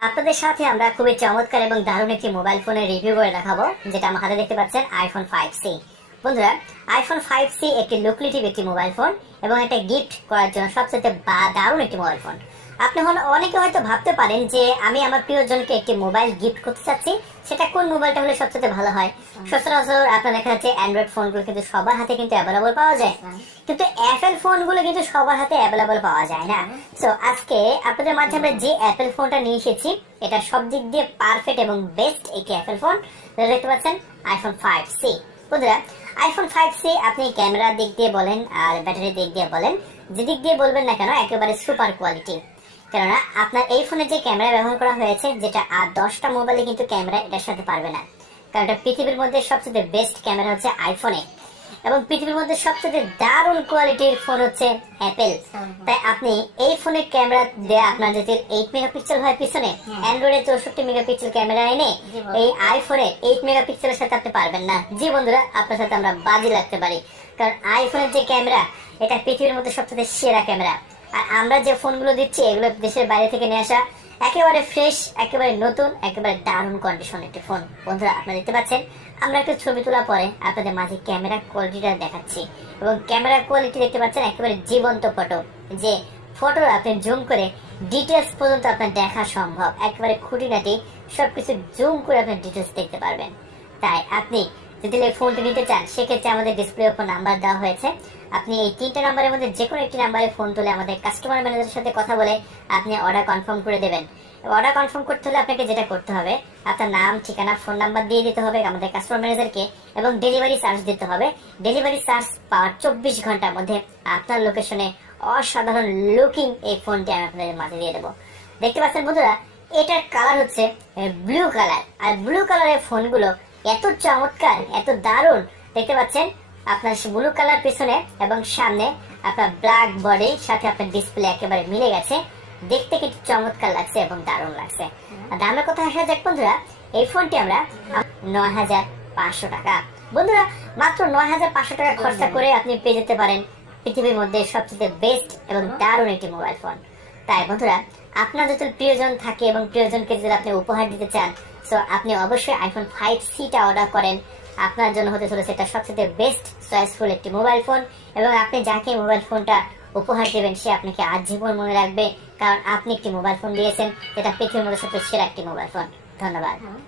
আপনাদের সাথে আমরা খুবই চমৎকার এবং দারুণ একটি মোবাইল ফোনের রিভিউ করে দেখাবো, যেটা আমার হাতে দেখতে পাচ্ছেন আইফোন 5C। বন্ধুরা, আইফোন 5C একটি লুক্রেটিভ একটি মোবাইল ফোন এবং এটা গিফট করার জন্য সবচেয়ে দারুণ একটি মোবাইল ফোন। আপনি অনেকে হয়তো ভাবতে পারেন যে আমি আমার প্রিয়জনকে একটি মোবাইল গিফট করতে চাচ্ছি, সেটা কোন মোবাইলটা হলে সবচেয়ে ভালো হয়। সচরাচর আপনার দেখা যাচ্ছে অ্যান্ড্রয়েড ফোনগুলো কিন্তু সবার হাতে কিন্তু অ্যাভেলেবল পাওয়া যায়, কিন্তু অ্যাপেল ফোনগুলো কিন্তু সবার হাতে অ্যাভেলেবল পাওয়া যায় না। সো আজকে আপনাদের মাঝে আমরা যে অ্যাপেল ফোনটা নিয়ে এসেছি, এটা সব দিক দিয়ে পারফেক্ট এবং বেস্ট একটি অ্যাপেল ফোন। দেখতে পাচ্ছেন আইফোন 5C। বন্ধুরা, আইফোন 5C আপনি ক্যামেরার দিক দিয়ে বলেন আর ব্যাটারির দিক দিয়ে বলেন, যে দিক দিয়ে বলবেন না কেন, একেবারে সুপার কোয়ালিটি। কেননা আপনার এই ফোনে যে ক্যামেরা ব্যবহার করা হয়েছে, যেটা আর 10টা মোবাইলে কিন্তু ক্যামেরা এটার সাথে পারবে না। কারণ এটা পৃথিবীর মধ্যে সবচেয়ে বেস্ট ক্যামেরা হচ্ছে আইফোনে, এবং পৃথিবীর মধ্যে সবচেয়ে দারুণ কোয়ালিটির ফোন হচ্ছে অ্যাপেল। তাই আপনি এই ফোনের ক্যামেরা দেয়া আপনার যদি 8 মেগাপিক্সেল হয় পিছনে, অ্যান্ড্রয়েডে 64 মেগাপিক্সেল ক্যামেরা এনে এই আইফোনে 8 মেগাপিক্সেলের সাথে আপনি পারবেন না। জি বন্ধুরা, আপনার সাথে আমরা বাজি লাগতে পারি, কারণ আইফোনের যে ক্যামেরা, এটা পৃথিবীর মধ্যে সবচেয়ে সেরা ক্যামেরা। আর আমরা যে ফোনগুলো দিচ্ছি, এগুলো দেশের বাইরে থেকে নিয়ে আসা, একেবারে ফ্রেশ, একেবারে নতুন, একেবারে দারুণ কন্ডিশন একটি ফোন। বন্ধুরা, আপনারা দেখতে পাচ্ছেন আমরা একটা ছবি তোলা পরে আপনাদের মাঝে ক্যামেরা কোয়ালিটিটা দেখাচ্ছি, এবং ক্যামেরা কোয়ালিটি দেখতে পাচ্ছেন একেবারে জীবন্ত ফটো, যে ফটো আপনি জুম করে ডিটেলস পর্যন্ত আপনার দেখা সম্ভব। একেবারে খুঁটিনাটি সবকিছু জুম করে আপনি ডিটেলস দেখতে পারবেন। তাই আপনি যদি এই ফোনটি নিতে চান, সেক্ষেত্রে আমাদের ডিসপ্লের উপর নাম্বার দেওয়া হয়েছে। আপনি এই 3টে নাম্বারের মধ্যে যে কোনো একটি নাম্বারে ফোন তুলে আমাদের কাস্টমার ম্যানেজারের সাথে কথা বলে আপনি অর্ডার কনফার্ম করে দেবেন। অর্ডার কনফার্ম করতে হলে আপনাকে যেটা করতে হবে, আপনার নাম, ঠিকানা, ফোন নাম্বার দিয়ে দিতে হবে আমাদের কাস্টমার ম্যানেজারকে, এবং ডেলিভারি চার্জ দিতে হবে। ডেলিভারি চার্জ পাওয়ার 24 ঘন্টার মধ্যে আপনার লোকেশনে অসাধারণ লুকিং এই ফোনটি আমি আপনাদের মাঝে দিয়ে দেবো। দেখতে পাচ্ছেন বন্ধুরা, এটার কালার হচ্ছে ব্লু কালার, আর ব্লু কালারের ফোনগুলো এত চমৎকার, এত দারুণ। দেখতে পাচ্ছেন আপনার ব্লু কালার পিছনে এবং সামনে আপনার ব্ল্যাক বডির সাথে আপনার ডিসপ্লে একেবারে মিলে গেছে। দেখতে কিন্তু চমৎকার লাগছে এবং দারুণ লাগছে। আর দামের কথা আসা যাক বন্ধুরা, এই ফোনটি আমরা 9,500 টাকা। বন্ধুরা, মাত্র 9,500 টাকা খরচা করে আপনি পেয়ে যেতে পারেন পৃথিবীর মধ্যে সবচেয়ে বেস্ট এবং দারুণ একটি মোবাইল ফোন। তাই বন্ধুরা, আপনার যদি প্রিয়জন থাকে এবং প্রিয়জনকে যদি আপনি উপহার দিতে চান, সো আপনি অবশ্যই আইফোন 5Cটা অর্ডার করেন। আপনার জন্য হতে চলেছে এটা সবচেয়ে বেস্ট চয়েসফুল একটি মোবাইল ফোন, এবং আপনি যাকে মোবাইল ফোনটা উপহার দেবেন সে আপনাকে আজীবন মনে রাখবে, কারণ আপনি একটি মোবাইল ফোন দিয়েছেন যেটা পৃথিবীর মধ্যে সবচেয়ে সেরা একটি মোবাইল ফোন। ধন্যবাদ।